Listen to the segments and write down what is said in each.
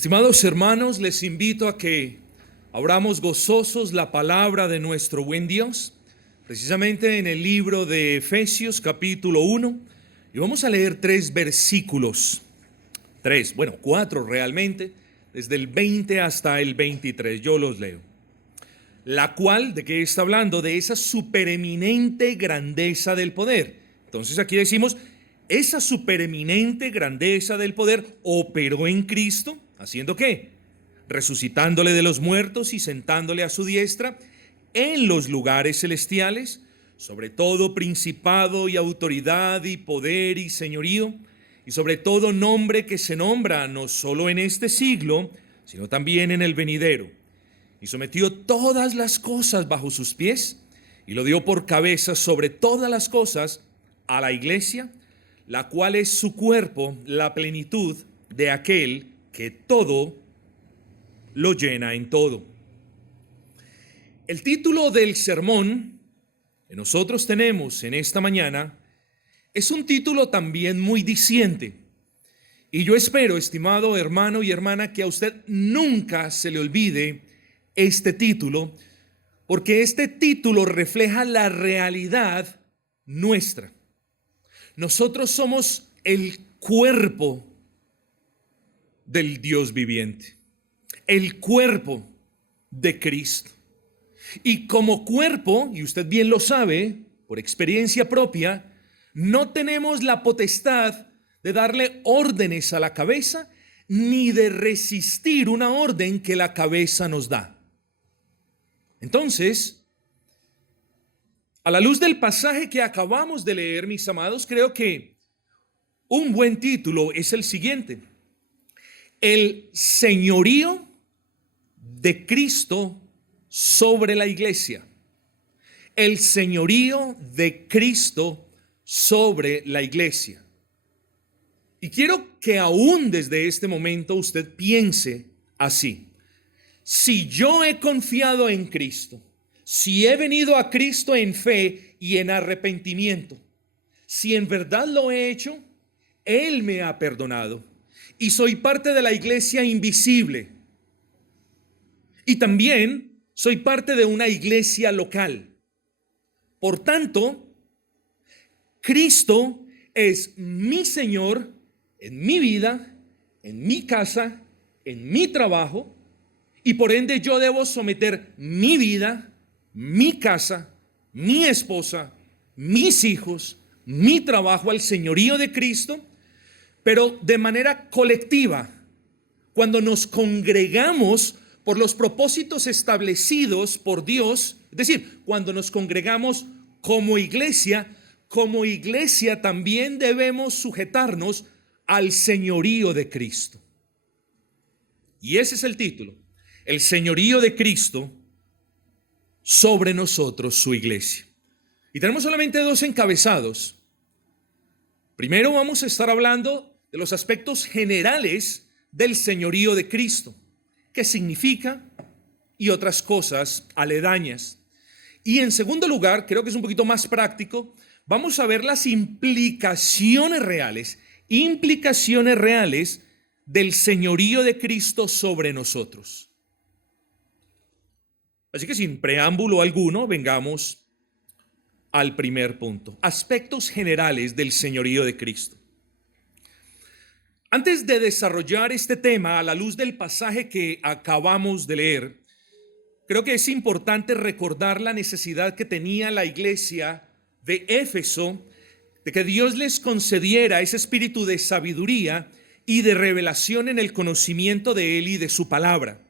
Estimados hermanos, les invito a que abramos gozosos la palabra de nuestro buen Dios, precisamente en el libro de Efesios capítulo 1, y vamos a leer 3 versículos, 4 realmente, desde el 20 hasta el 23, yo los leo. La cual, ¿de qué está hablando? De esa supereminente grandeza del poder. Entonces aquí decimos, esa supereminente grandeza del poder operó en Cristo, ¿haciendo qué? Resucitándole de los muertos y sentándole a su diestra en los lugares celestiales, sobre todo principado y autoridad y poder y señorío, y sobre todo nombre que se nombra no solo en este siglo, sino también en el venidero. Y sometió todas las cosas bajo sus pies, y lo dio por cabeza sobre todas las cosas a la iglesia, la cual es su cuerpo, la plenitud de aquel que todo lo llena en todo. El título del sermón que nosotros tenemos en esta mañana es un título también muy diciente. Y yo espero, estimado hermano y hermana, que a usted nunca se le olvide este título, porque este título refleja la realidad nuestra. Nosotros somos el cuerpo del Dios viviente, el cuerpo de Cristo. Y como cuerpo, y usted bien lo sabe, por experiencia propia, no tenemos la potestad de darle órdenes a la cabeza, ni de resistir una orden que la cabeza nos da. Entonces, a la luz del pasaje que acabamos de leer, mis amados, creo que un buen título es el siguiente: el señorío de Cristo sobre la iglesia. El señorío de Cristo sobre la iglesia. Y quiero que aún desde este momento usted piense así: si yo he confiado en Cristo, si he venido a Cristo en fe y en arrepentimiento, si en verdad lo he hecho, Él me ha perdonado y soy parte de la iglesia invisible. Y también soy parte de una iglesia local. Por tanto, Cristo es mi Señor en mi vida, en mi casa, en mi trabajo, y por ende yo debo someter mi vida, mi casa, mi esposa, mis hijos, mi trabajo al señorío de Cristo, pero de manera colectiva. Cuando nos congregamos por los propósitos establecidos por Dios, es decir, cuando nos congregamos como iglesia también debemos sujetarnos al señorío de Cristo. Y ese es el título: el señorío de Cristo sobre nosotros, su iglesia. Y tenemos solamente 2 encabezados. Primero vamos a estar hablando de los aspectos generales del señorío de Cristo, qué significa y otras cosas aledañas. Y en segundo lugar, creo que es un poquito más práctico, vamos a ver las implicaciones reales del señorío de Cristo sobre nosotros. Así que sin preámbulo alguno, vengamos al primer punto: aspectos generales del señorío de Cristo. Antes de desarrollar este tema a la luz del pasaje que acabamos de leer, creo que es importante recordar la necesidad que tenía la iglesia de Éfeso de que Dios les concediera ese espíritu de sabiduría y de revelación en el conocimiento de Él y de su palabra.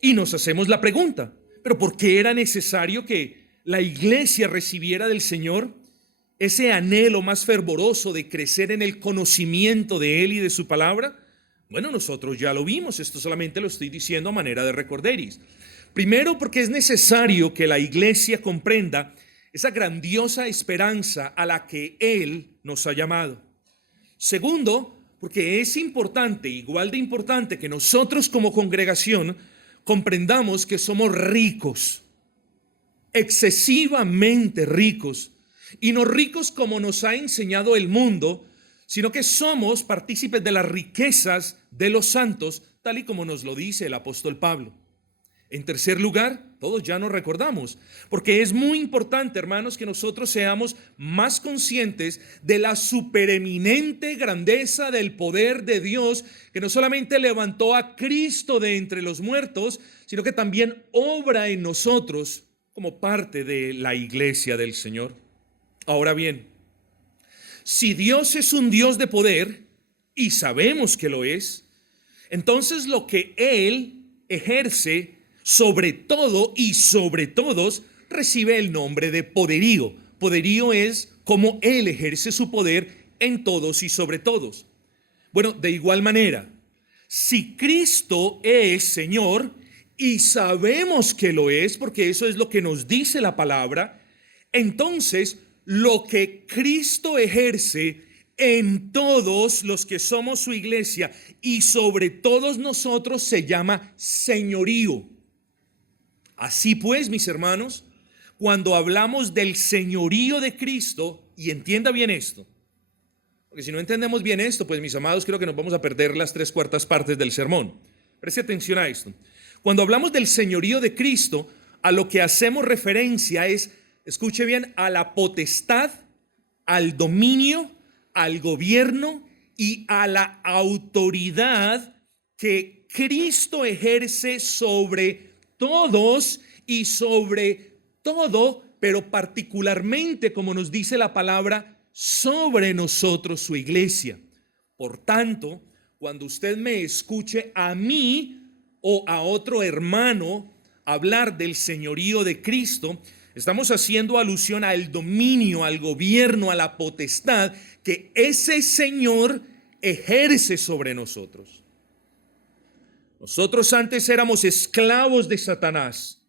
Y nos hacemos la pregunta: ¿pero por qué era necesario que la iglesia recibiera del Señor ese anhelo más fervoroso de crecer en el conocimiento de Él y de su palabra? Bueno, nosotros ya lo vimos, esto solamente lo estoy diciendo a manera de recorderis. Primero, porque es necesario que la iglesia comprenda esa grandiosa esperanza a la que Él nos ha llamado. Segundo, porque es importante, igual de importante, que nosotros como congregación comprendamos que somos ricos, excesivamente ricos, y no ricos como nos ha enseñado el mundo, sino que somos partícipes de las riquezas de los santos, tal y como nos lo dice el apóstol Pablo. En tercer lugar, todos ya nos recordamos, porque es muy importante, hermanos, que nosotros seamos más conscientes de la supereminente grandeza del poder de Dios, que no solamente levantó a Cristo de entre los muertos, sino que también obra en nosotros como parte de la iglesia del Señor. Ahora bien, si Dios es un Dios de poder, y sabemos que lo es, entonces lo que Él ejerce sobre todo y sobre todos recibe el nombre de poderío. Poderío es como Él ejerce su poder en todos y sobre todos. Bueno, de igual manera, si Cristo es Señor, y sabemos que lo es, porque eso es lo que nos dice la palabra, entonces lo que Cristo ejerce en todos los que somos su iglesia y sobre todos nosotros se llama señorío. Así pues, mis hermanos, cuando hablamos del señorío de Cristo, y entienda bien esto, porque si no entendemos bien esto, pues mis amados, creo que nos vamos a perder las 3/4 partes del sermón. Preste atención a esto. Cuando hablamos del señorío de Cristo, a lo que hacemos referencia es, escuche bien, a la potestad, al dominio, al gobierno y a la autoridad que Cristo ejerce sobre todos y sobre todo, pero particularmente, como nos dice la palabra, sobre nosotros, su iglesia. Por tanto, cuando usted me escuche a mí o a otro hermano hablar del señorío de Cristo, estamos haciendo alusión al dominio, al gobierno, a la potestad que ese Señor ejerce sobre nosotros. Nosotros antes éramos esclavos de Satanás.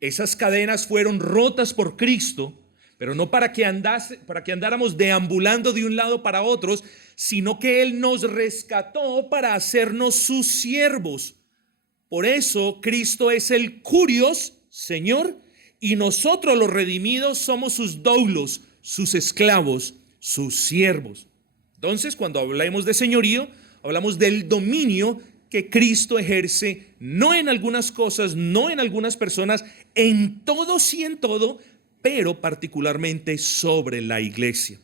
Esas cadenas fueron rotas por Cristo, pero no para que andáramos deambulando de un lado para otro, sino que Él nos rescató para hacernos sus siervos. Por eso Cristo es el Curios, Señor, y nosotros los redimidos somos sus doulos, sus esclavos, sus siervos. Entonces, cuando hablamos de señorío, hablamos del dominio que Cristo ejerce, no en algunas cosas, no en algunas personas, en todos y en todo, pero particularmente sobre la iglesia.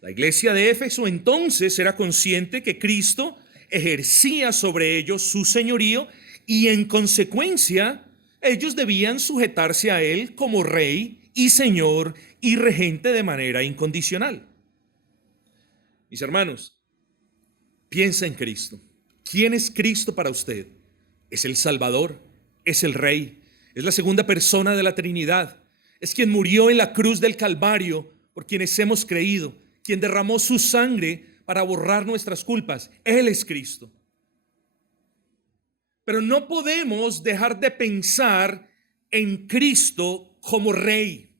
La iglesia de Éfeso entonces era consciente que Cristo ejercía sobre ellos su señorío y en consecuencia ellos debían sujetarse a Él como Rey y Señor y regente de manera incondicional. Mis hermanos, piensa en Cristo. ¿Quién es Cristo para usted? Es el Salvador, es el Rey, es la segunda persona de la Trinidad, es quien murió en la cruz del Calvario por quienes hemos creído, quien derramó su sangre para borrar nuestras culpas. Él es Cristo. Pero no podemos dejar de pensar en Cristo como Rey.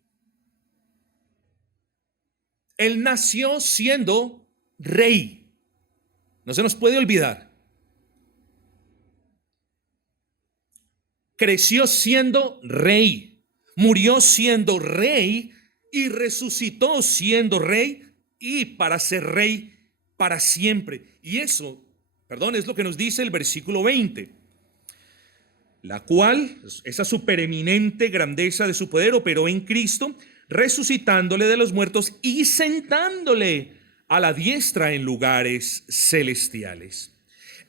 Él nació siendo Rey. No se nos puede olvidar. Creció siendo Rey, murió siendo Rey y resucitó siendo Rey y para ser Rey para siempre. Y eso, es lo que nos dice el versículo 20. La cual, esa supereminente grandeza de su poder operó en Cristo, resucitándole de los muertos y sentándole a la diestra en lugares celestiales.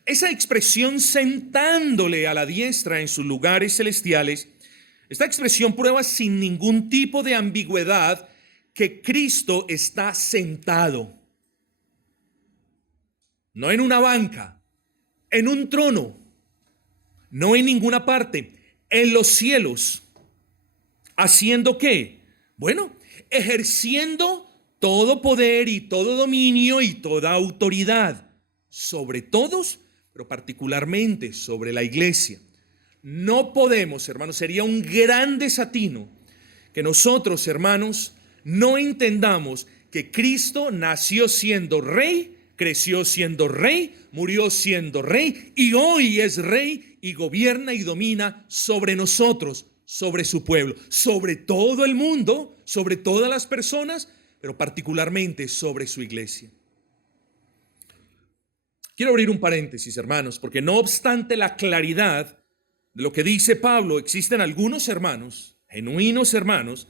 Esa expresión sentándole a la diestra en sus lugares celestiales, esta expresión prueba sin ningún tipo de ambigüedad que Cristo está sentado. No en una banca, en un trono, no en ninguna parte, en los cielos. ¿Haciendo qué? Bueno, ejerciendo todo poder y todo dominio y toda autoridad sobre todos, pero particularmente sobre la iglesia. No podemos, hermanos, sería un gran desatino que nosotros, hermanos, no entendamos que Cristo nació siendo Rey, creció siendo Rey, murió siendo Rey y hoy es Rey y gobierna y domina sobre nosotros, sobre su pueblo, sobre todo el mundo, sobre todas las personas, pero particularmente sobre su iglesia. Quiero abrir un paréntesis, hermanos, porque no obstante la claridad de lo que dice Pablo, existen algunos hermanos, genuinos hermanos,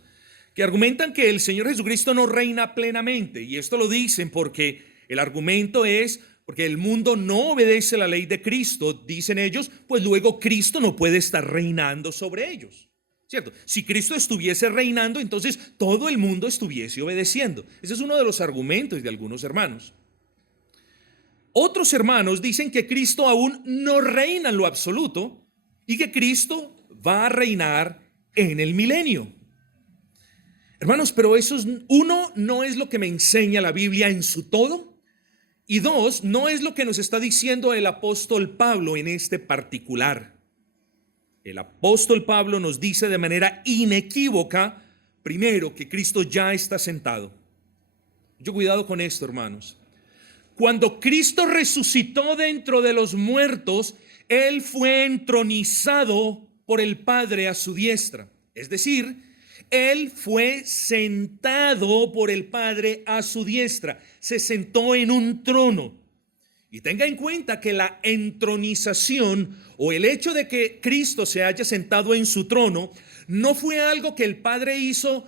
que argumentan que el Señor Jesucristo no reina plenamente. Y esto lo dicen porque el argumento es porque el mundo no obedece la ley de Cristo, dicen ellos, pues luego Cristo no puede estar reinando sobre ellos. ¿Cierto? Si Cristo estuviese reinando, entonces todo el mundo estuviese obedeciendo. Ese es uno de los argumentos de algunos hermanos. Otros hermanos dicen que Cristo aún no reina en lo absoluto y que Cristo va a reinar en el milenio. Hermanos, pero eso es, uno, no es lo que me enseña la Biblia en su todo, y dos, no es lo que nos está diciendo el apóstol Pablo en este particular. El apóstol Pablo nos dice de manera inequívoca, primero, que Cristo ya está sentado. Mucho cuidado con esto, hermanos. Cuando Cristo resucitó dentro de los muertos, Él fue entronizado por el Padre a su diestra. Es decir, Él fue sentado por el Padre a su diestra. Se sentó en un trono. Y tenga en cuenta que la entronización o el hecho de que Cristo se haya sentado en su trono no fue algo que el Padre hizo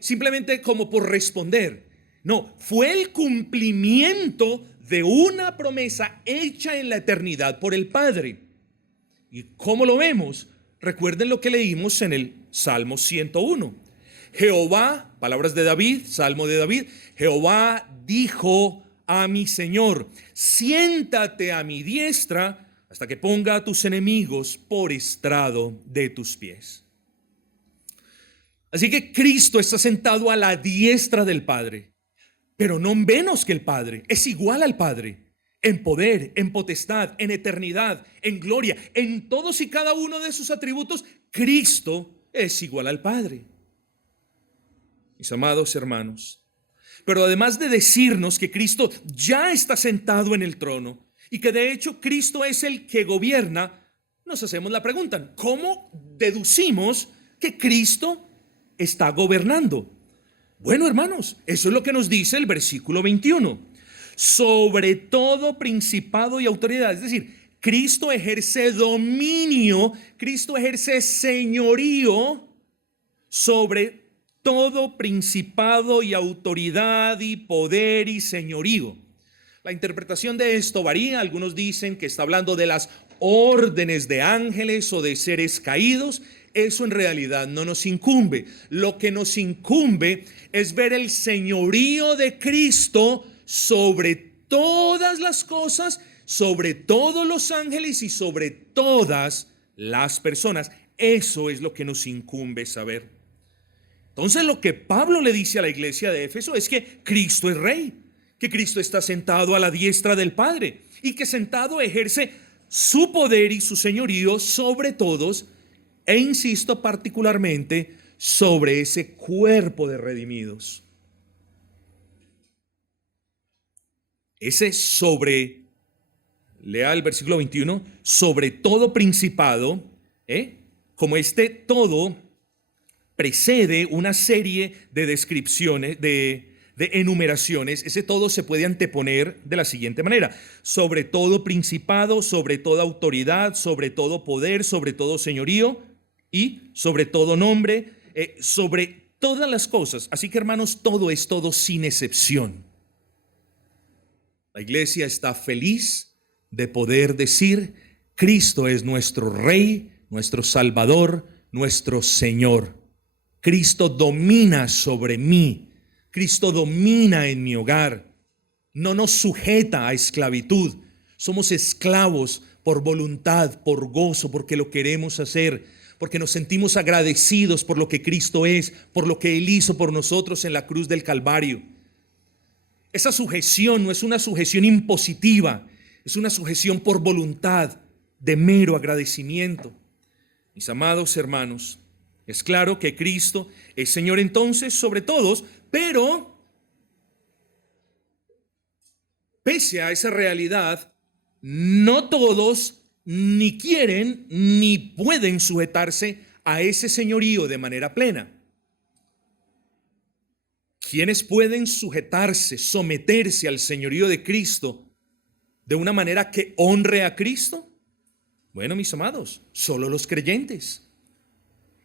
simplemente como por responder. No, fue el cumplimiento de una promesa hecha en la eternidad por el Padre. ¿Y cómo lo vemos? Recuerden lo que leímos en el Salmo 101. Jehová, palabras de David, Salmo de David, Jehová dijo a mi Señor, siéntate a mi diestra hasta que ponga a tus enemigos por estrado de tus pies. Así que Cristo está sentado a la diestra del Padre, pero no menos que el Padre, es igual al Padre, en poder, en potestad, en eternidad, en gloria, en todos y cada uno de sus atributos, Cristo es igual al Padre. Mis amados hermanos, pero además de decirnos que Cristo ya está sentado en el trono y que de hecho Cristo es el que gobierna, nos hacemos la pregunta, ¿cómo deducimos que Cristo está gobernando? Bueno, hermanos, eso es lo que nos dice el versículo 21. Sobre todo principado y autoridad, es decir, Cristo ejerce dominio, Cristo ejerce señorío sobre todo principado y autoridad y poder y señorío. La interpretación de esto varía. Algunos dicen que está hablando de las órdenes de ángeles o de seres caídos. Eso en realidad no nos incumbe. Lo que nos incumbe es ver el señorío de Cristo sobre todas las cosas, sobre todos los ángeles y sobre todas las personas. Eso es lo que nos incumbe saber. Entonces lo que Pablo le dice a la iglesia de Éfeso es que Cristo es rey, que Cristo está sentado a la diestra del Padre y que sentado ejerce su poder y su señorío sobre todos e insisto particularmente sobre ese cuerpo de redimidos. Ese sobre, lea el versículo 21, sobre todo principado, como este todo precede una serie de descripciones, de enumeraciones, ese todo se puede anteponer de la siguiente manera: sobre todo principado, sobre toda autoridad, sobre todo poder, sobre todo señorío y sobre todo nombre, sobre todas las cosas. Así que hermanos, todo es todo sin excepción. La iglesia está feliz de poder decir: Cristo es nuestro Rey, nuestro Salvador, nuestro Señor. Cristo domina sobre mí. Cristo domina en mi hogar. No nos sujeta a esclavitud. Somos esclavos por voluntad, por gozo, porque lo queremos hacer, porque nos sentimos agradecidos por lo que Cristo es, por lo que Él hizo por nosotros en la cruz del Calvario. Esa sujeción no es una sujeción impositiva, es una sujeción por voluntad, de mero agradecimiento. Mis amados hermanos, es claro que Cristo es Señor entonces sobre todos, pero pese a esa realidad, no todos ni quieren ni pueden sujetarse a ese señorío de manera plena. ¿quiénes pueden sujetarse, someterse al señorío de Cristo de una manera que honre a Cristo? Bueno, mis amados, solo los creyentes.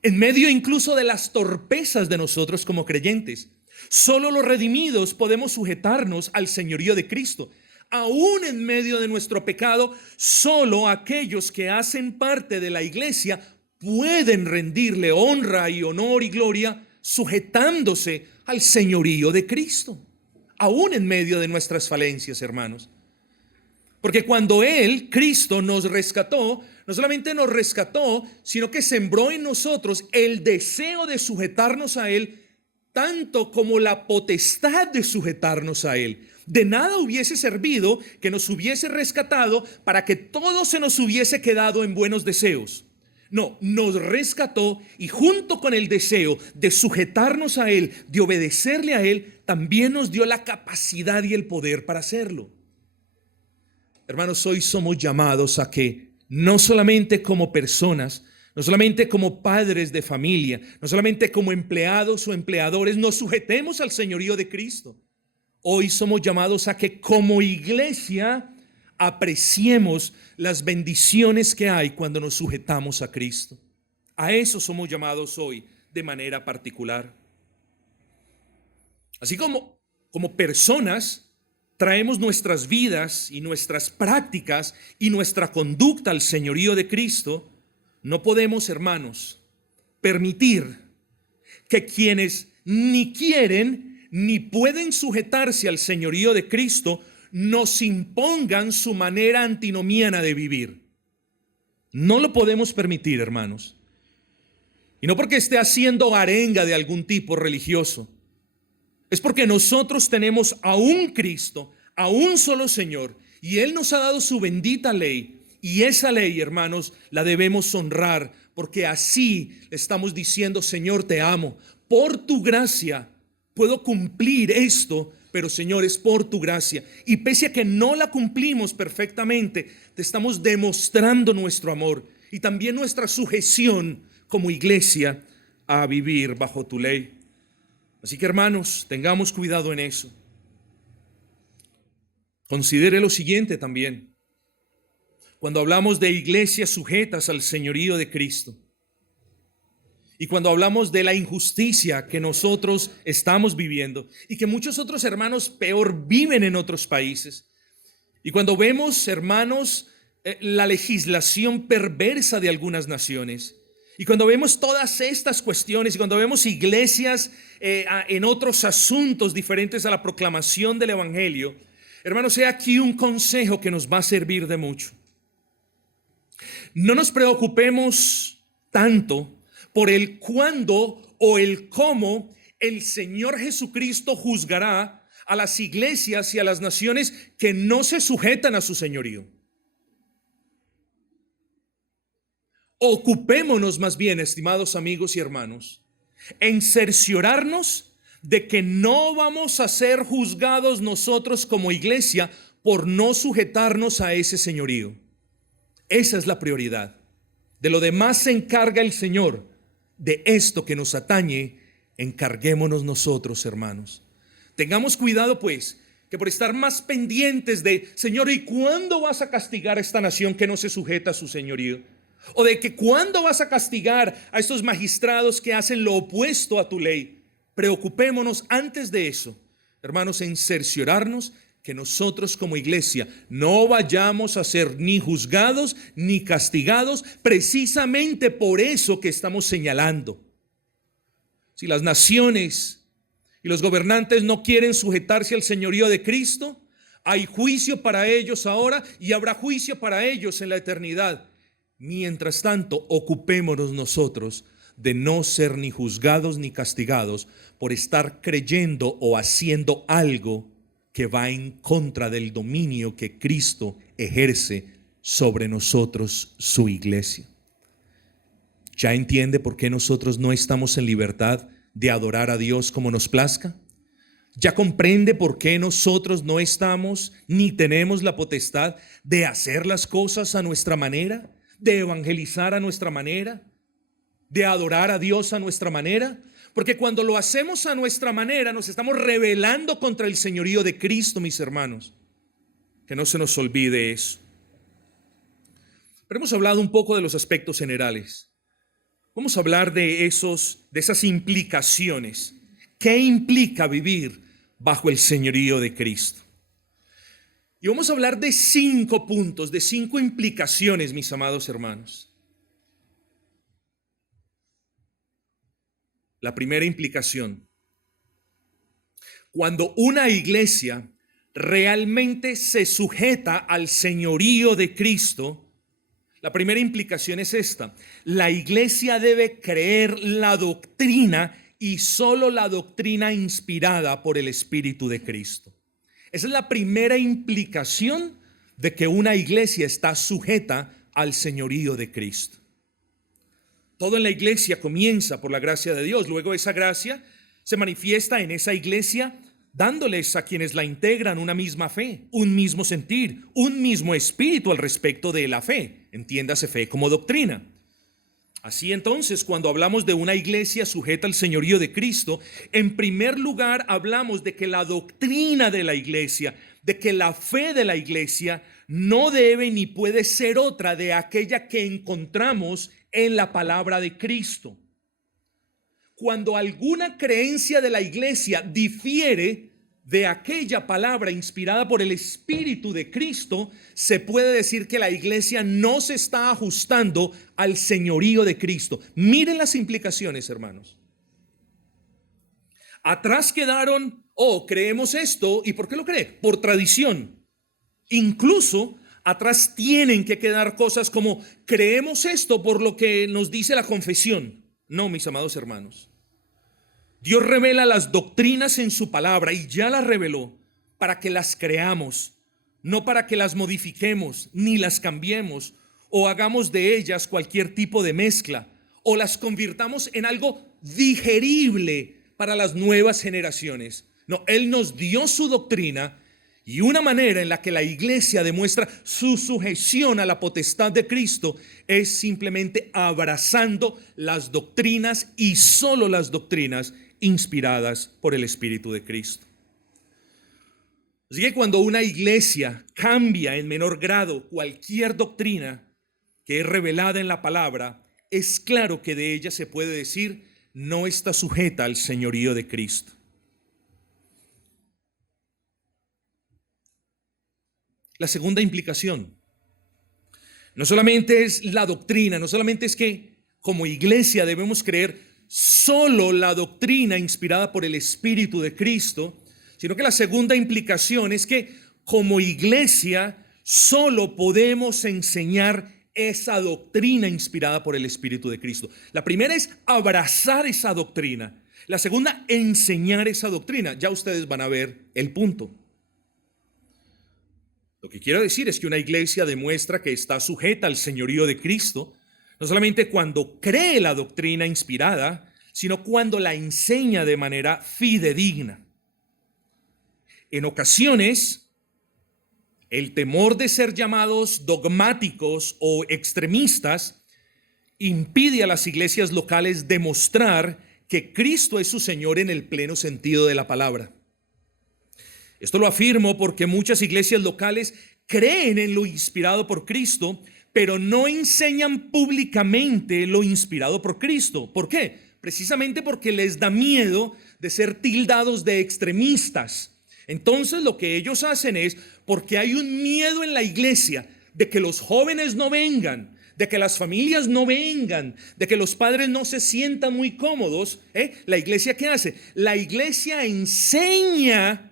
En medio incluso de las torpezas de nosotros como creyentes, solo los redimidos podemos sujetarnos al señorío de Cristo. Aún en medio de nuestro pecado, solo aquellos que hacen parte de la iglesia pueden rendirle honra y honor y gloria sujetándose al señorío de Cristo. Aún en medio de nuestras falencias, hermanos. Porque cuando Él, Cristo, nos rescató, no solamente nos rescató, sino que sembró en nosotros el deseo de sujetarnos a Él, tanto como la potestad de sujetarnos a Él. De nada hubiese servido que nos hubiese rescatado para que todo se nos hubiese quedado en buenos deseos. No, nos rescató y junto con el deseo de sujetarnos a Él, de obedecerle a Él, también nos dio la capacidad y el poder para hacerlo. Hermanos, hoy somos llamados a que no solamente como personas, no solamente como padres de familia, no solamente como empleados o empleadores, nos sujetemos al señorío de Cristo. Hoy somos llamados a que como iglesia apreciemos las bendiciones que hay cuando nos sujetamos a Cristo. A eso somos llamados hoy de manera particular. Así como personas traemos nuestras vidas y nuestras prácticas y nuestra conducta al señorío de Cristo, no podemos, hermanos, permitir que quienes ni quieren ni pueden sujetarse al señorío de Cristo nos impongan su manera antinomiana de vivir. No lo podemos permitir, hermanos. Y no porque esté haciendo arenga de algún tipo religioso. Es porque nosotros tenemos a un Cristo, a un solo Señor, y Él nos ha dado su bendita ley. Y esa ley, hermanos, la debemos honrar, porque así le estamos diciendo: Señor, te amo. Por tu gracia puedo cumplir esto, pero Señor, es por tu gracia. Y pese a que no la cumplimos perfectamente, te estamos demostrando nuestro amor y también nuestra sujeción como iglesia a vivir bajo tu ley. Así que, hermanos, tengamos cuidado en eso. Considere lo siguiente también. Cuando hablamos de iglesias sujetas al señorío de Cristo, y cuando hablamos de la injusticia que nosotros estamos viviendo y que muchos otros hermanos peor viven en otros países, y cuando vemos, hermanos, la legislación perversa de algunas naciones, y cuando vemos todas estas cuestiones, y cuando vemos iglesias en otros asuntos diferentes a la proclamación del evangelio, hermanos, he aquí un consejo que nos va a servir de mucho. No nos preocupemos tanto por el cuándo o el cómo el Señor Jesucristo juzgará a las iglesias y a las naciones que no se sujetan a su señorío. Ocupémonos más bien, estimados amigos y hermanos, en cerciorarnos de que no vamos a ser juzgados nosotros como iglesia por no sujetarnos a ese señorío. Esa es la prioridad. De lo demás se encarga el Señor. De esto que nos atañe, encarguémonos nosotros, hermanos. Tengamos cuidado, pues, que por estar más pendientes de: Señor, ¿y cuándo vas a castigar a esta nación que no se sujeta a su señorío? O de que ¿cuándo vas a castigar a estos magistrados que hacen lo opuesto a tu ley? Preocupémonos antes de eso, hermanos, en cerciorarnos que nosotros como iglesia no vayamos a ser ni juzgados ni castigados precisamente por eso que estamos señalando. Si las naciones y los gobernantes no quieren sujetarse al señorío de Cristo, hay juicio para ellos ahora y habrá juicio para ellos en la eternidad. Mientras tanto, ocupémonos nosotros de no ser ni juzgados ni castigados por estar creyendo o haciendo algo que va en contra del dominio que Cristo ejerce sobre nosotros, su iglesia. ¿Ya entiende por qué nosotros no estamos en libertad de adorar a Dios como nos plazca? ¿Ya comprende por qué nosotros no estamos ni tenemos la potestad de hacer las cosas a nuestra manera, de evangelizar a nuestra manera, de adorar a Dios a nuestra manera? Porque cuando lo hacemos a nuestra manera, nos estamos rebelando contra el señorío de Cristo, mis hermanos. Que no se nos olvide eso. Pero hemos hablado un poco de los aspectos generales. Vamos a hablar de esas implicaciones. ¿Qué implica vivir bajo el señorío de Cristo? Y vamos a hablar de 5 puntos, de 5 implicaciones, mis amados hermanos. La primera implicación: cuando una iglesia realmente se sujeta al señorío de Cristo, la primera implicación es esta: la iglesia debe creer la doctrina y solo la doctrina inspirada por el Espíritu de Cristo. Esa es la primera implicación de que una iglesia está sujeta al señorío de Cristo. Todo en la iglesia comienza por la gracia de Dios. Luego esa gracia se manifiesta en esa iglesia dándoles a quienes la integran una misma fe, un mismo sentir, un mismo espíritu al respecto de la fe. Entiéndase fe como doctrina. Así entonces, cuando hablamos de una iglesia sujeta al señorío de Cristo, en primer lugar hablamos de que la doctrina de la iglesia, de que la fe de la iglesia no debe ni puede ser otra de aquella que encontramos en la palabra de Cristo. Cuando alguna creencia de la iglesia difiere de aquella palabra inspirada por el Espíritu de Cristo, se puede decir que la iglesia no se está ajustando al señorío de Cristo. Miren las implicaciones, hermanos. Atrás quedaron, creemos esto. ¿Y por qué lo cree? Por tradición. Incluso atrás tienen que quedar cosas como creemos esto por lo que nos dice la confesión. No, mis amados hermanos. Dios revela las doctrinas en su palabra y ya las reveló para que las creamos, no para que las modifiquemos ni las cambiemos o hagamos de ellas cualquier tipo de mezcla o las convirtamos en algo digerible para las nuevas generaciones. No, Él nos dio su doctrina y una manera en la que la iglesia demuestra su sujeción a la potestad de Cristo es simplemente abrazando las doctrinas y solo las doctrinas inspiradas por el Espíritu de Cristo. Así que cuando una iglesia cambia en menor grado cualquier doctrina que es revelada en la palabra, es claro que de ella se puede decir no está sujeta al señorío de Cristo. La segunda implicación no solamente es la doctrina, no solamente es que como iglesia debemos creer solo la doctrina inspirada por el Espíritu de Cristo, sino que la segunda implicación es que como iglesia solo podemos enseñar esa doctrina inspirada por el Espíritu de Cristo. La primera es abrazar esa doctrina. La segunda, enseñar esa doctrina. Ya ustedes van a ver el punto. Lo que quiero decir es que una iglesia demuestra que está sujeta al señorío de Cristo, no solamente cuando cree la doctrina inspirada, sino cuando la enseña de manera fidedigna. En ocasiones, el temor de ser llamados dogmáticos o extremistas impide a las iglesias locales demostrar que Cristo es su Señor en el pleno sentido de la palabra. Esto lo afirmo porque muchas iglesias locales creen en lo inspirado por Cristo, pero no enseñan públicamente lo inspirado por Cristo. ¿Por qué? Precisamente porque les da miedo de ser tildados de extremistas. Entonces lo que ellos hacen es, porque hay un miedo en la iglesia de que los jóvenes no vengan, de que las familias no vengan, de que los padres no se sientan muy cómodos, la iglesia ¿qué hace? La iglesia enseña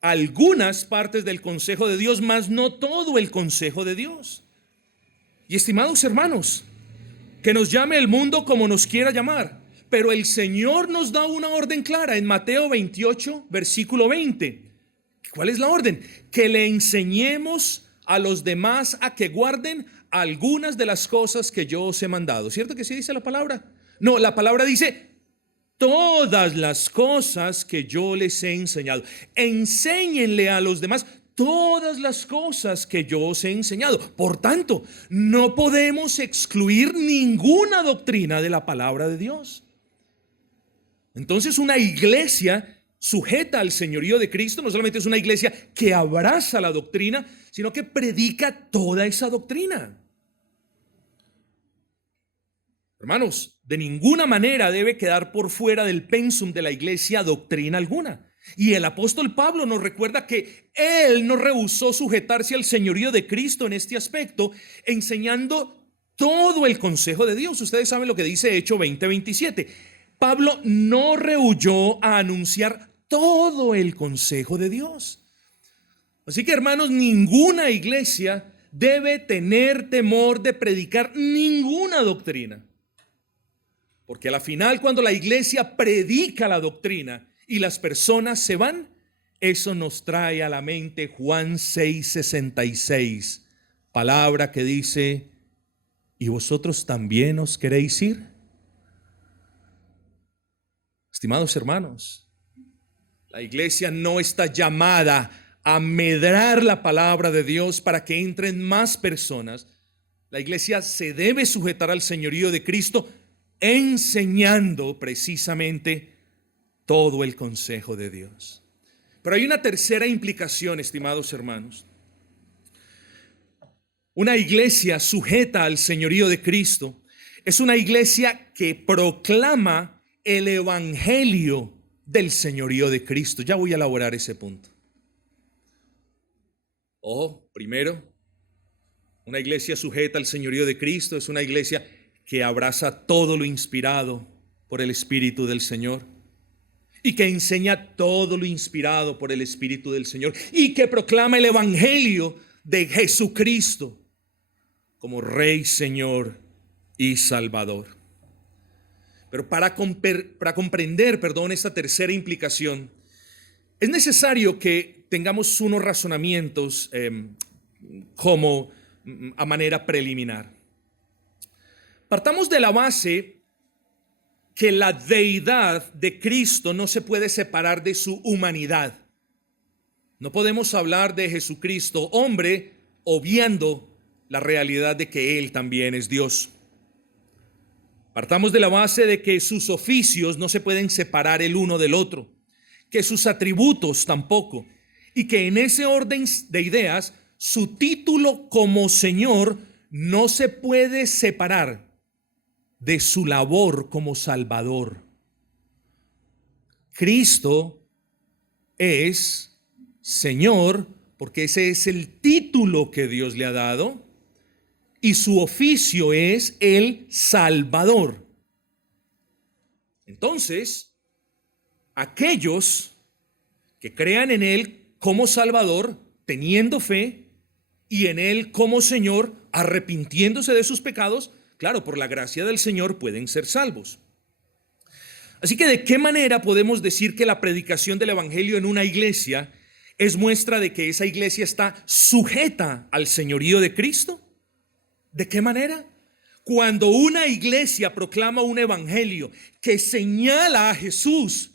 algunas partes del consejo de Dios, mas no todo el consejo de Dios. Y estimados hermanos, que nos llame el mundo como nos quiera llamar, pero el Señor nos da una orden clara en Mateo 28, versículo 20. ¿Cuál es la orden? Que le enseñemos a los demás a que guarden algunas de las cosas que yo os he mandado. ¿Cierto que sí dice la palabra? No, la palabra dice todas las cosas que yo les he enseñado. Enséñenle a los demás todas las cosas que yo os he enseñado. Por tanto, no podemos excluir ninguna doctrina de la palabra de Dios. Entonces una iglesia sujeta al señorío de Cristo no solamente es una iglesia que abraza la doctrina, sino que predica toda esa doctrina. Hermanos, de ninguna manera debe quedar por fuera del pensum de la iglesia doctrina alguna. Y el apóstol Pablo nos recuerda que él no rehusó sujetarse al señorío de Cristo en este aspecto, enseñando todo el consejo de Dios. Ustedes saben lo que dice Hechos 20:27. Pablo no rehuyó a anunciar todo el consejo de Dios. Así que, hermanos, ninguna iglesia debe tener temor de predicar ninguna doctrina. Porque a la final, cuando la iglesia predica la doctrina y las personas se van, eso nos trae a la mente Juan 6:66, palabra que dice: ¿y vosotros también os queréis ir? Estimados hermanos, la iglesia no está llamada a medrar la palabra de Dios para que entren más personas. La iglesia se debe sujetar al señorío de Cristo, enseñando precisamente todo el consejo de Dios. Pero hay una tercera implicación, estimados hermanos. Una iglesia sujeta al señorío de Cristo es una iglesia que proclama el evangelio del señorío de Cristo. Ya voy a elaborar ese punto. Primero, una iglesia sujeta al señorío de Cristo es una iglesia que abraza todo lo inspirado por el Espíritu del Señor y que enseña todo lo inspirado por el Espíritu del Señor y que proclama el evangelio de Jesucristo como Rey, Señor y Salvador. Pero para comprender, esta tercera implicación, es necesario que tengamos unos razonamientos como a manera preliminar. Partamos de la base que la deidad de Cristo no se puede separar de su humanidad. No podemos hablar de Jesucristo hombre obviando la realidad de que Él también es Dios. Partamos de la base de que sus oficios no se pueden separar el uno del otro, que sus atributos tampoco, y que en ese orden de ideas su título como Señor no se puede separar de su labor como Salvador. Cristo es Señor porque ese es el título que Dios le ha dado, y su oficio es el Salvador. Entonces, aquellos que crean en Él como Salvador, teniendo fe, y en Él como Señor, arrepintiéndose de sus pecados, claro, por la gracia del Señor pueden ser salvos. Así que, ¿de qué manera podemos decir que la predicación del evangelio en una iglesia es muestra de que esa iglesia está sujeta al señorío de Cristo? ¿De qué manera? Cuando una iglesia proclama un evangelio que señala a Jesús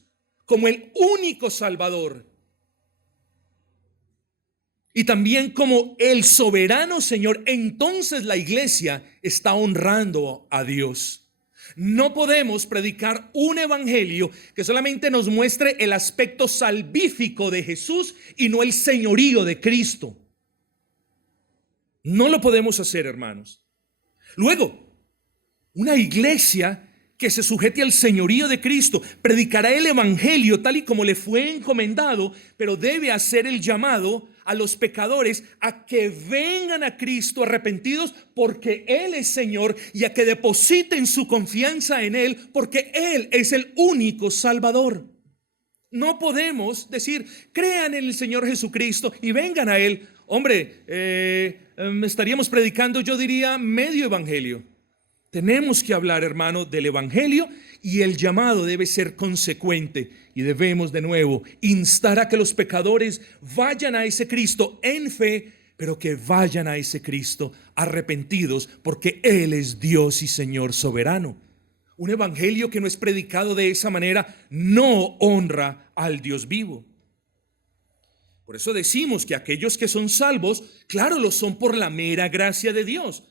como el único Salvador y también como el soberano Señor, entonces la iglesia está honrando a Dios. No podemos predicar un evangelio que solamente nos muestre el aspecto salvífico de Jesús y no el señorío de Cristo. No lo podemos hacer, hermanos. Luego, una iglesia que se sujete al señorío de Cristo predicará el evangelio tal y como le fue encomendado, pero debe hacer el llamado a los pecadores a que vengan a Cristo arrepentidos porque Él es Señor, y a que depositen su confianza en Él porque Él es el único Salvador. No podemos decir, crean en el Señor Jesucristo y vengan a Él. Hombre, estaríamos predicando, yo diría, medio evangelio. Tenemos que hablar, hermano, del evangelio, y el llamado debe ser consecuente, y debemos de nuevo instar a que los pecadores vayan a ese Cristo en fe, pero que vayan a ese Cristo arrepentidos porque Él es Dios y Señor soberano. Un evangelio que no es predicado de esa manera no honra al Dios vivo. Por eso decimos que aquellos que son salvos, claro, lo son por la mera gracia de Dios,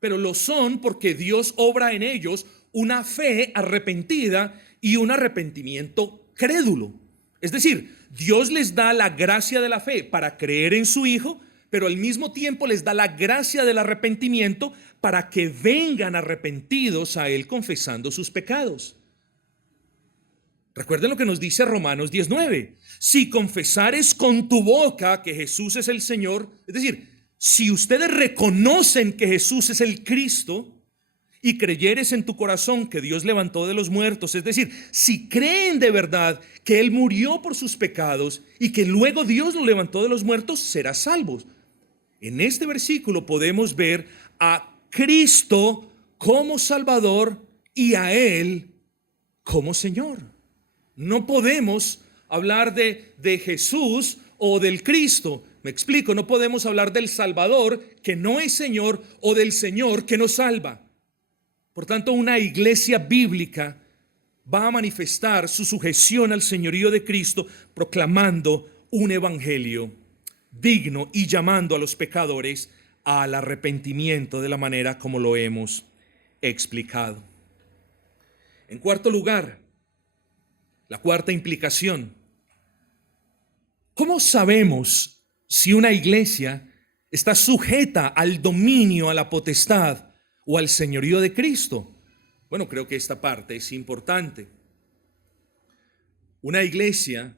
pero lo son porque Dios obra en ellos una fe arrepentida y un arrepentimiento crédulo. Es decir, Dios les da la gracia de la fe para creer en su Hijo, pero al mismo tiempo les da la gracia del arrepentimiento para que vengan arrepentidos a Él confesando sus pecados. Recuerden lo que nos dice Romanos 19. Si confesares con tu boca que Jesús es el Señor, es decir, si ustedes reconocen que Jesús es el Cristo y creyeres en tu corazón que Dios levantó de los muertos, es decir, si creen de verdad que Él murió por sus pecados y que luego Dios lo levantó de los muertos, serás salvos. En este versículo podemos ver a Cristo como Salvador y a Él como Señor. No podemos hablar de Jesús o del Cristo. Me explico, no podemos hablar del Salvador que no es Señor o del Señor que nos salva. Por tanto, una iglesia bíblica va a manifestar su sujeción al señorío de Cristo proclamando un evangelio digno y llamando a los pecadores al arrepentimiento de la manera como lo hemos explicado. En cuarto lugar, la cuarta implicación. ¿Cómo sabemos si una iglesia está sujeta al dominio, a la potestad o al señorío de Cristo? Bueno, creo que esta parte es importante. Una iglesia,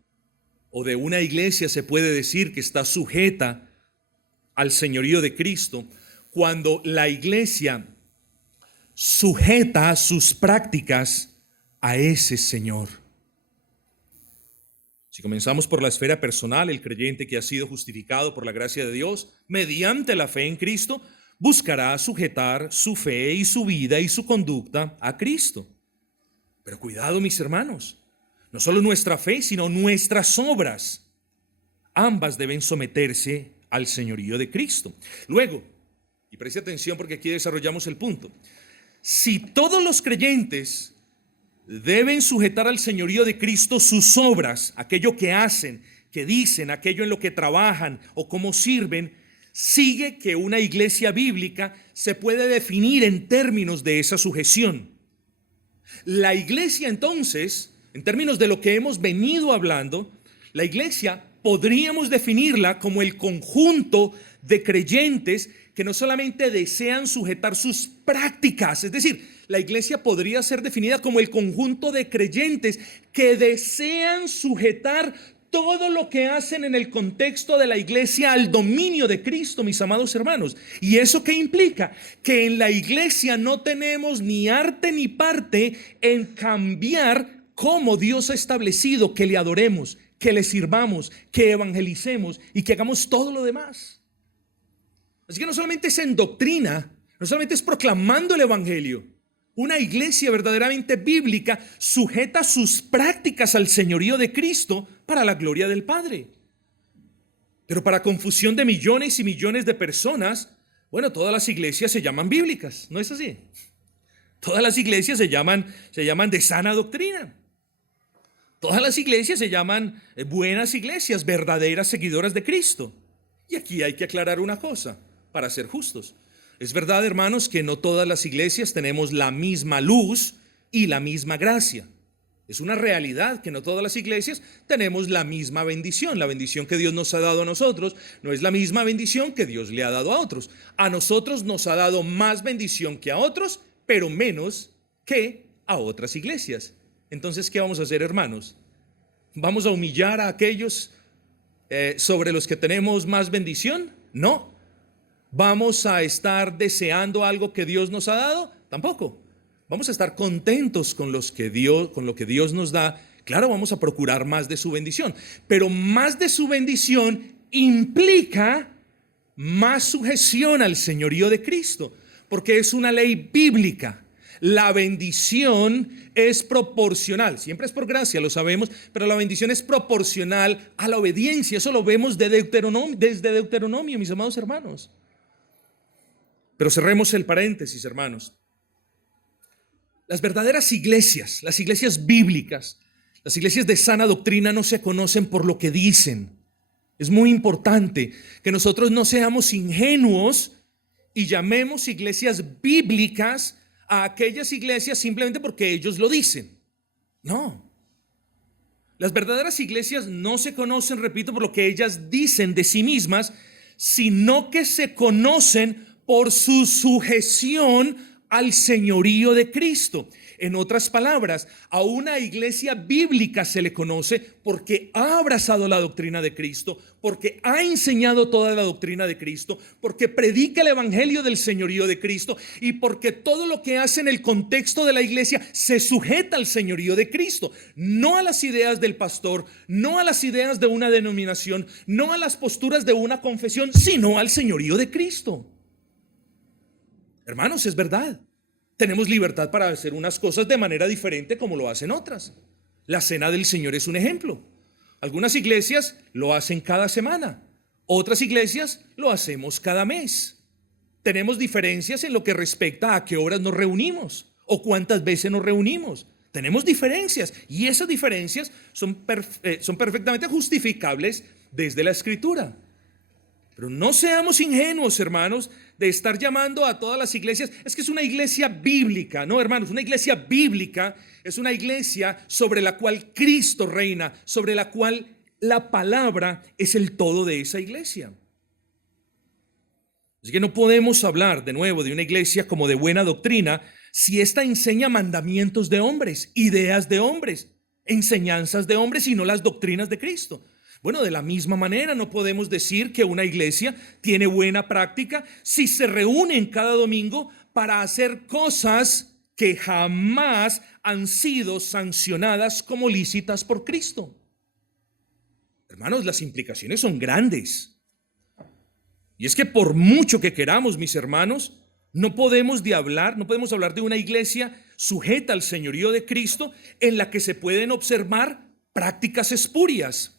o de una iglesia se puede decir que está sujeta al señorío de Cristo cuando la iglesia sujeta sus prácticas a ese Señor. Si comenzamos por la esfera personal, el creyente que ha sido justificado por la gracia de Dios mediante la fe en Cristo buscará sujetar su fe y su vida y su conducta a Cristo. Pero cuidado, mis hermanos, no solo nuestra fe, sino nuestras obras, ambas deben someterse al señorío de Cristo. Luego, y preste atención porque aquí desarrollamos el punto, si todos los creyentes deben sujetar al señorío de Cristo sus obras, aquello que hacen, que dicen, aquello en lo que trabajan o cómo sirven, sigue que una iglesia bíblica se puede definir en términos de esa sujeción. La iglesia entonces, en términos de lo que hemos venido hablando, la iglesia podríamos definirla como el conjunto de creyentes que no solamente desean sujetar sus prácticas, es decir, la iglesia podría ser definida como el conjunto de creyentes que desean sujetar todo lo que hacen en el contexto de la iglesia al dominio de Cristo, mis amados hermanos. ¿Y eso qué implica? Que en la iglesia no tenemos ni arte ni parte en cambiar cómo Dios ha establecido que le adoremos, que le sirvamos, que evangelicemos y que hagamos todo lo demás. Así que no solamente es en doctrina, no solamente es proclamando el evangelio. Una iglesia verdaderamente bíblica sujeta sus prácticas al señorío de Cristo para la gloria del Padre. Pero para confusión de millones y millones de personas, bueno, todas las iglesias se llaman bíblicas, ¿no es así? Todas las iglesias se llaman de sana doctrina. Todas las iglesias se llaman buenas iglesias, verdaderas seguidoras de Cristo. Y aquí hay que aclarar una cosa, para ser justos. Es verdad, hermanos, que no todas las iglesias tenemos la misma luz y la misma gracia. Es una realidad que no todas las iglesias tenemos la misma bendición. La bendición que Dios nos ha dado a nosotros no es la misma bendición que Dios le ha dado a otros. A nosotros nos ha dado más bendición que a otros, pero menos que a otras iglesias. Entonces, ¿qué vamos a hacer, hermanos? ¿Vamos a humillar a aquellos sobre los que tenemos más bendición? No. ¿Vamos a estar deseando algo que Dios nos ha dado? Tampoco. Vamos a estar contentos con lo que Dios nos da. Claro, vamos a procurar más de su bendición, pero más de su bendición implica más sujeción al señorío de Cristo, porque es una ley bíblica. La bendición es proporcional, siempre es por gracia, lo sabemos, pero la bendición es proporcional a la obediencia. Eso lo vemos desde Deuteronomio, mis amados hermanos. Pero cerremos el paréntesis, hermanos. Las verdaderas iglesias, las iglesias bíblicas, las iglesias de sana doctrina no se conocen por lo que dicen. Es muy importante que nosotros no seamos ingenuos y llamemos iglesias bíblicas a aquellas iglesias simplemente porque ellos lo dicen. No. Las verdaderas iglesias no se conocen, repito, por lo que ellas dicen de sí mismas, sino que se conocen por su sujeción al señorío de Cristo. En otras palabras, a una iglesia bíblica se le conoce porque ha abrazado la doctrina de Cristo, porque ha enseñado toda la doctrina de Cristo, porque predica el evangelio del señorío de Cristo y porque todo lo que hace en el contexto de la iglesia se sujeta al señorío de Cristo, no a las ideas del pastor, no a las ideas de una denominación, no a las posturas de una confesión, sino al señorío de Cristo. Hermanos, es verdad. Tenemos libertad para hacer unas cosas de manera diferente como lo hacen otras. La cena del Señor es un ejemplo. Algunas iglesias lo hacen cada semana. Otras iglesias lo hacemos cada mes. Tenemos diferencias en lo que respecta a qué horas nos reunimos o cuántas veces nos reunimos. Tenemos diferencias y esas diferencias son perfectamente justificables desde la Escritura. Pero no seamos ingenuos, hermanos, de estar llamando a todas las iglesias. Es que es una iglesia bíblica. No, hermanos, una iglesia bíblica es una iglesia sobre la cual Cristo reina, sobre la cual la palabra es el todo de esa iglesia. Así que no podemos hablar de nuevo de una iglesia como de buena doctrina si ésta enseña mandamientos de hombres, ideas de hombres, enseñanzas de hombres y no las doctrinas de Cristo. Bueno, de la misma manera no podemos decir que una iglesia tiene buena práctica si se reúnen cada domingo para hacer cosas que jamás han sido sancionadas como lícitas por Cristo. Hermanos, las implicaciones son grandes. Y es que por mucho que queramos, mis hermanos, no podemos hablar de una iglesia sujeta al señorío de Cristo en la que se pueden observar prácticas espurias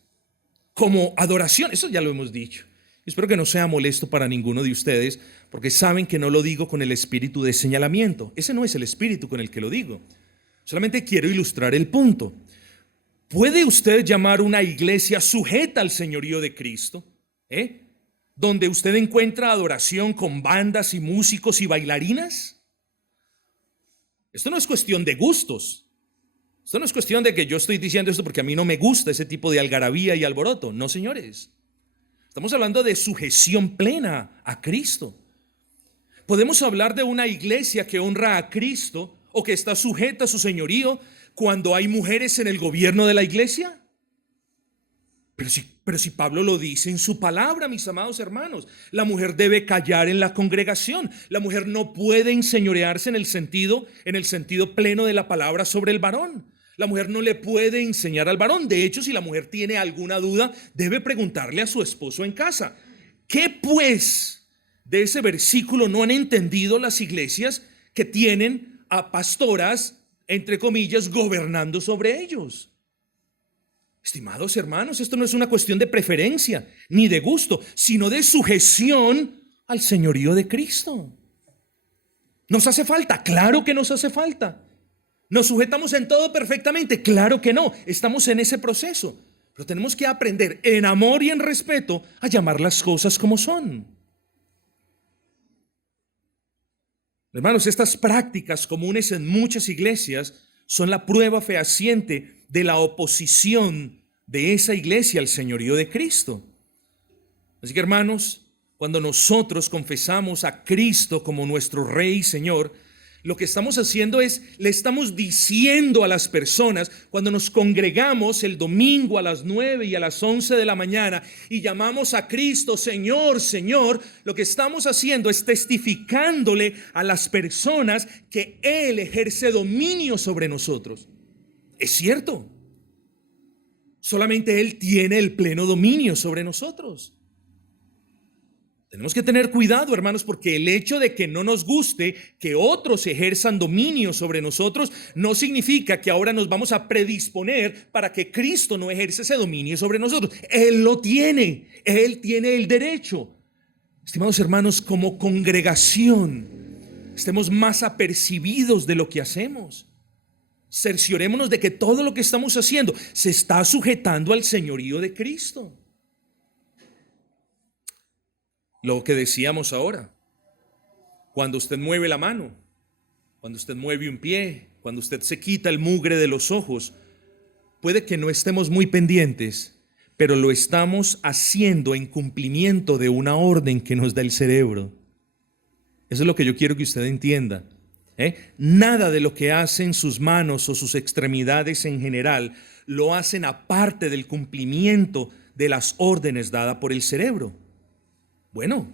como adoración. Eso ya lo hemos dicho. Espero que no sea molesto para ninguno de ustedes, porque saben que no lo digo con el espíritu de señalamiento. Ese no es el espíritu con el que lo digo. Solamente quiero ilustrar el punto. ¿Puede usted llamar una iglesia sujeta al señorío de Cristo? Donde usted encuentra adoración con bandas y músicos y bailarinas. Esto no es cuestión de gustos. Esto no es cuestión de que yo estoy diciendo esto porque a mí no me gusta ese tipo de algarabía y alboroto. No, señores. Estamos hablando de sujeción plena a Cristo. ¿Podemos hablar de una iglesia que honra a Cristo o que está sujeta a su señorío cuando hay mujeres en el gobierno de la iglesia? Pero si Pablo lo dice en su palabra, mis amados hermanos, la mujer debe callar en la congregación. La mujer no puede enseñorearse en el sentido pleno de la palabra sobre el varón. La mujer no le puede enseñar al varón. De hecho, si la mujer tiene alguna duda, debe preguntarle a su esposo en casa. ¿Qué pues de ese versículo no han entendido las iglesias que tienen a pastoras, entre comillas, gobernando sobre ellos? Estimados hermanos, esto no es una cuestión de preferencia ni de gusto, sino de sujeción al señorío de Cristo. ¿Nos hace falta? Claro que nos hace falta. ¿Nos sujetamos en todo perfectamente? Claro que no, estamos en ese proceso. Pero tenemos que aprender en amor y en respeto a llamar las cosas como son. Hermanos, estas prácticas comunes en muchas iglesias son la prueba fehaciente de la oposición de esa iglesia al señorío de Cristo. Así que, hermanos, cuando nosotros confesamos a Cristo como nuestro Rey y Señor, lo que estamos haciendo es, le estamos diciendo a las personas, cuando nos congregamos el domingo a las 9 y a las 11 de la mañana y llamamos a Cristo Señor, Señor, lo que estamos haciendo es testificándole a las personas que Él ejerce dominio sobre nosotros. Es cierto, solamente Él tiene el pleno dominio sobre nosotros. Tenemos que tener cuidado, hermanos, porque el hecho de que no nos guste que otros ejerzan dominio sobre nosotros no significa que ahora nos vamos a predisponer para que Cristo no ejerza ese dominio sobre nosotros. Él lo tiene, Él tiene el derecho. Estimados hermanos, como congregación, estemos más apercibidos de lo que hacemos. Cerciorémonos de que todo lo que estamos haciendo se está sujetando al señorío de Cristo. Lo que decíamos ahora, cuando usted mueve la mano, cuando usted mueve un pie, cuando usted se quita el mugre de los ojos. Puede que no estemos muy pendientes, pero lo estamos haciendo en cumplimiento de una orden que nos da el cerebro. Eso es lo que yo quiero que usted entienda. Nada de lo que hacen sus manos o sus extremidades en general lo hacen aparte del cumplimiento de las órdenes dadas por el cerebro. Bueno,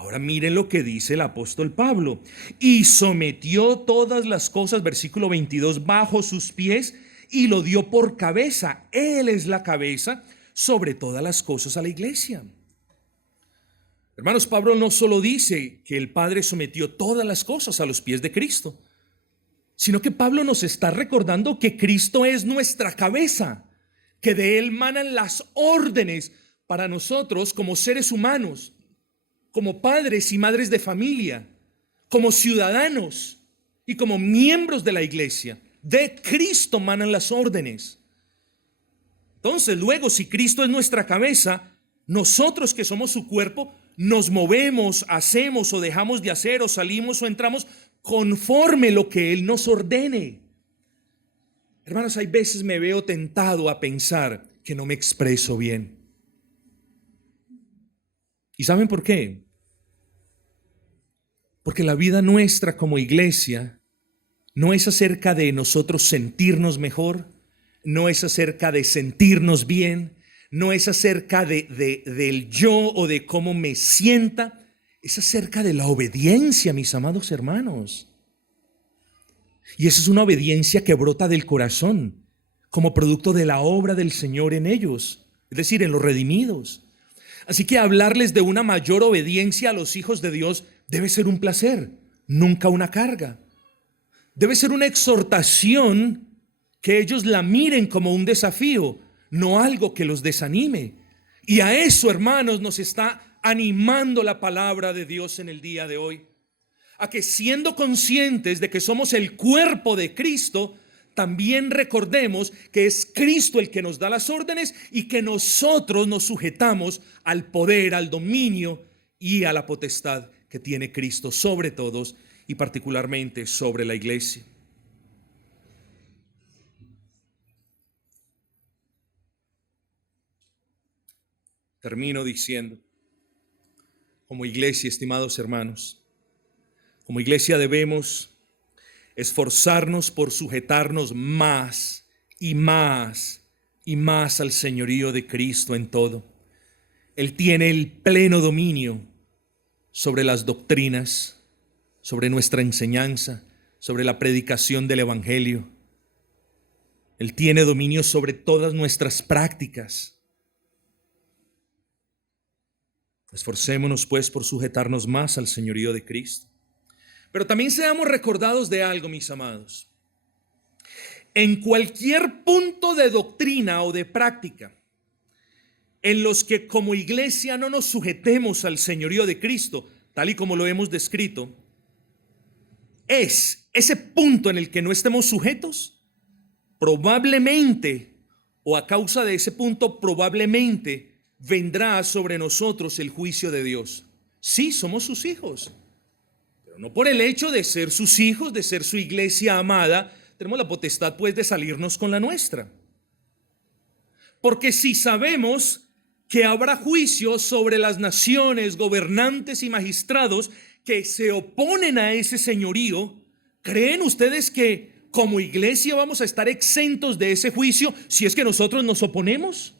ahora miren lo que dice el apóstol Pablo. Y sometió todas las cosas, versículo 22, bajo sus pies y lo dio por cabeza. Él es la cabeza sobre todas las cosas a la iglesia. Hermanos, Pablo no solo dice que el Padre sometió todas las cosas a los pies de Cristo, sino que Pablo nos está recordando que Cristo es nuestra cabeza, que de Él manan las órdenes para nosotros como seres humanos, como padres y madres de familia, como ciudadanos y como miembros de la iglesia. De Cristo manan las órdenes. Entonces, luego, si Cristo es nuestra cabeza, nosotros que somos su cuerpo, nos movemos, hacemos o dejamos de hacer, o salimos o entramos conforme lo que Él nos ordene. Hermanos, hay veces me veo tentado a pensar que no me expreso bien. ¿Y saben por qué? Porque la vida nuestra como iglesia no es acerca de nosotros sentirnos mejor, no es acerca de sentirnos bien, no es acerca del yo o de cómo me sienta, es acerca de la obediencia, mis amados hermanos. Y esa es una obediencia que brota del corazón, como producto de la obra del Señor en ellos, es decir, en los redimidos. Así que hablarles de una mayor obediencia a los hijos de Dios debe ser un placer, nunca una carga. Debe ser una exhortación que ellos la miren como un desafío, no algo que los desanime. Y a eso, hermanos, nos está animando la palabra de Dios en el día de hoy. A que siendo conscientes de que somos el cuerpo de Cristo, también recordemos que es Cristo el que nos da las órdenes y que nosotros nos sujetamos al poder, al dominio y a la potestad que tiene Cristo sobre todos y particularmente sobre la iglesia. Termino diciendo, como iglesia, estimados hermanos, como iglesia debemos esforzarnos por sujetarnos más y más y más al señorío de Cristo en todo. Él tiene el pleno dominio sobre las doctrinas, sobre nuestra enseñanza, sobre la predicación del evangelio. Él tiene dominio sobre todas nuestras prácticas. Esforcémonos pues por sujetarnos más al señorío de Cristo. Pero también seamos recordados de algo, mis amados. En cualquier punto de doctrina o de práctica en los que como iglesia no nos sujetemos al señorío de Cristo, tal y como lo hemos descrito, es ese punto en el que no estemos sujetos, probablemente, o a causa de ese punto, probablemente vendrá sobre nosotros el juicio de Dios. Sí, somos sus hijos, pero no por el hecho de ser sus hijos, de ser su iglesia amada, tenemos la potestad pues de salirnos con la nuestra. Porque si sabemos que habrá juicio sobre las naciones, gobernantes y magistrados que se oponen a ese señorío, ¿creen ustedes que como iglesia vamos a estar exentos de ese juicio si es que nosotros nos oponemos?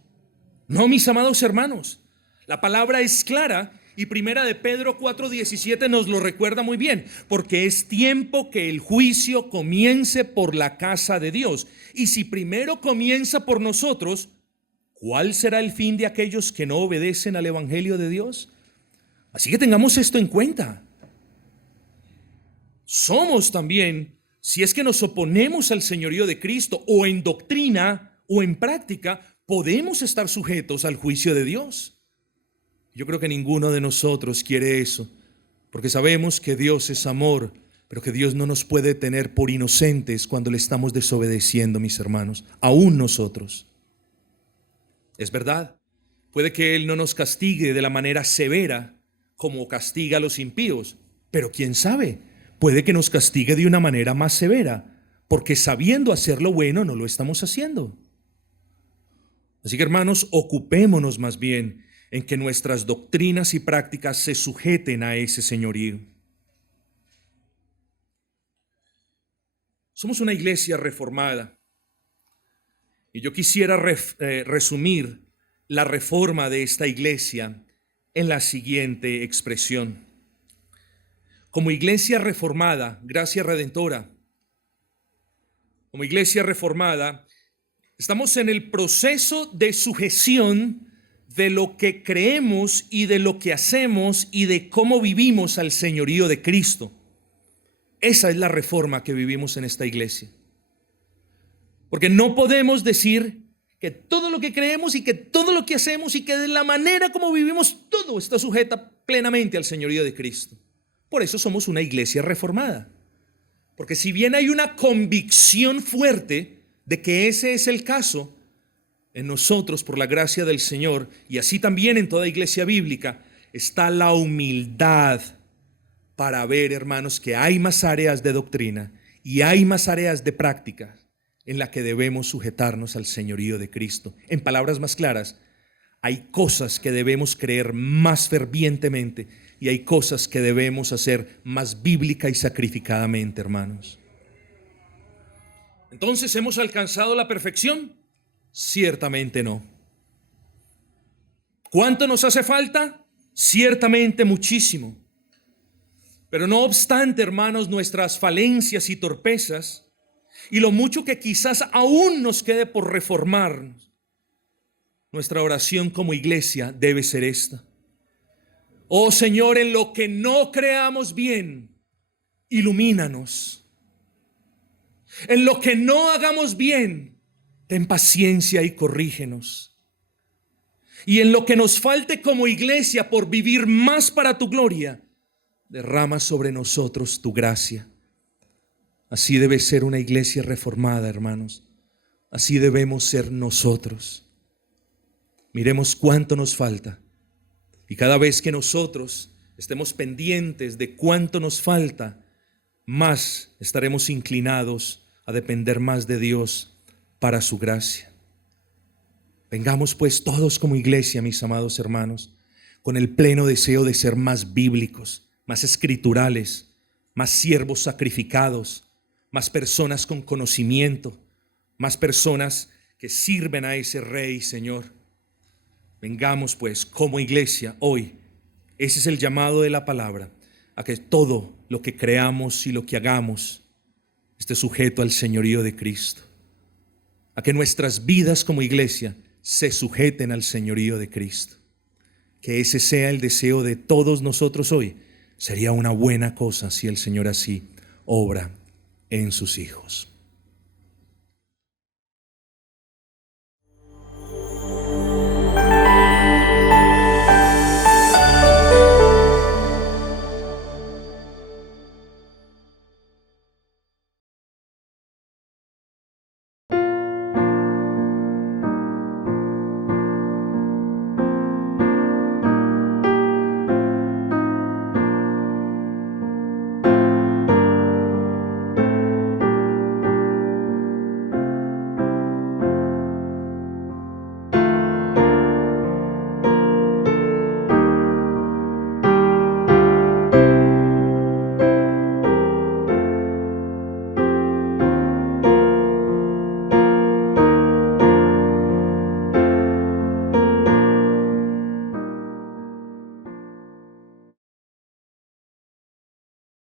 No, mis amados hermanos, la palabra es clara y primera de Pedro 4:17 nos lo recuerda muy bien, porque es tiempo que el juicio comience por la casa de Dios. Y si primero comienza por nosotros, ¿cuál será el fin de aquellos que no obedecen al evangelio de Dios? Así que tengamos esto en cuenta. Somos también, si es que nos oponemos al señorío de Cristo, o en doctrina o en práctica, podemos estar sujetos al juicio de Dios. Yo creo que ninguno de nosotros quiere eso, porque sabemos que Dios es amor, pero que Dios no nos puede tener por inocentes cuando le estamos desobedeciendo, mis hermanos, aún nosotros. Es verdad, puede que Él no nos castigue de la manera severa como castiga a los impíos, pero quién sabe, puede que nos castigue de una manera más severa, porque sabiendo hacer lo bueno no lo estamos haciendo. Así que hermanos, ocupémonos más bien en que nuestras doctrinas y prácticas se sujeten a ese señorío. Somos una iglesia reformada y yo quisiera resumir la reforma de esta iglesia en la siguiente expresión. Como iglesia reformada, Gracia Redentora, como iglesia reformada, estamos en el proceso de sujeción de lo que creemos y de lo que hacemos y de cómo vivimos al señorío de Cristo. Esa es la reforma que vivimos en esta iglesia. Porque no podemos decir que todo lo que creemos y que todo lo que hacemos y que de la manera como vivimos todo está sujeta plenamente al señorío de Cristo. Por eso somos una iglesia reformada. Porque si bien hay una convicción fuerte de que ese es el caso, en nosotros, por la gracia del Señor, y así también en toda iglesia bíblica, está la humildad para ver, hermanos, que hay más áreas de doctrina y hay más áreas de práctica en la que debemos sujetarnos al señorío de Cristo. En palabras más claras, hay cosas que debemos creer más fervientemente y hay cosas que debemos hacer más bíblica y sacrificadamente, hermanos. Entonces, ¿hemos alcanzado la perfección? Ciertamente no. ¿Cuánto nos hace falta? Ciertamente muchísimo. Pero no obstante, hermanos, nuestras falencias y torpezas y lo mucho que quizás aún nos quede por reformarnos, nuestra oración como iglesia debe ser esta: oh Señor, en lo que no creamos bien, ilumínanos. En lo que no hagamos bien, ten paciencia y corrígenos. Y en lo que nos falte como iglesia por vivir más para tu gloria, derrama sobre nosotros tu gracia. Así debe ser una iglesia reformada, hermanos. Así debemos ser nosotros. Miremos cuánto nos falta. Y cada vez que nosotros estemos pendientes de cuánto nos falta, más estaremos inclinados a depender más de Dios para su gracia. Vengamos pues todos como iglesia, mis amados hermanos, con el pleno deseo de ser más bíblicos, más escriturales, más siervos sacrificados, más personas con conocimiento, más personas que sirven a ese Rey, Señor. Vengamos pues como iglesia hoy, ese es el llamado de la palabra, a que todo lo que creamos y lo que hagamos esté sujeto al señorío de Cristo, a que nuestras vidas como iglesia se sujeten al señorío de Cristo. Que ese sea el deseo de todos nosotros hoy. Sería una buena cosa si el Señor así obra en sus hijos.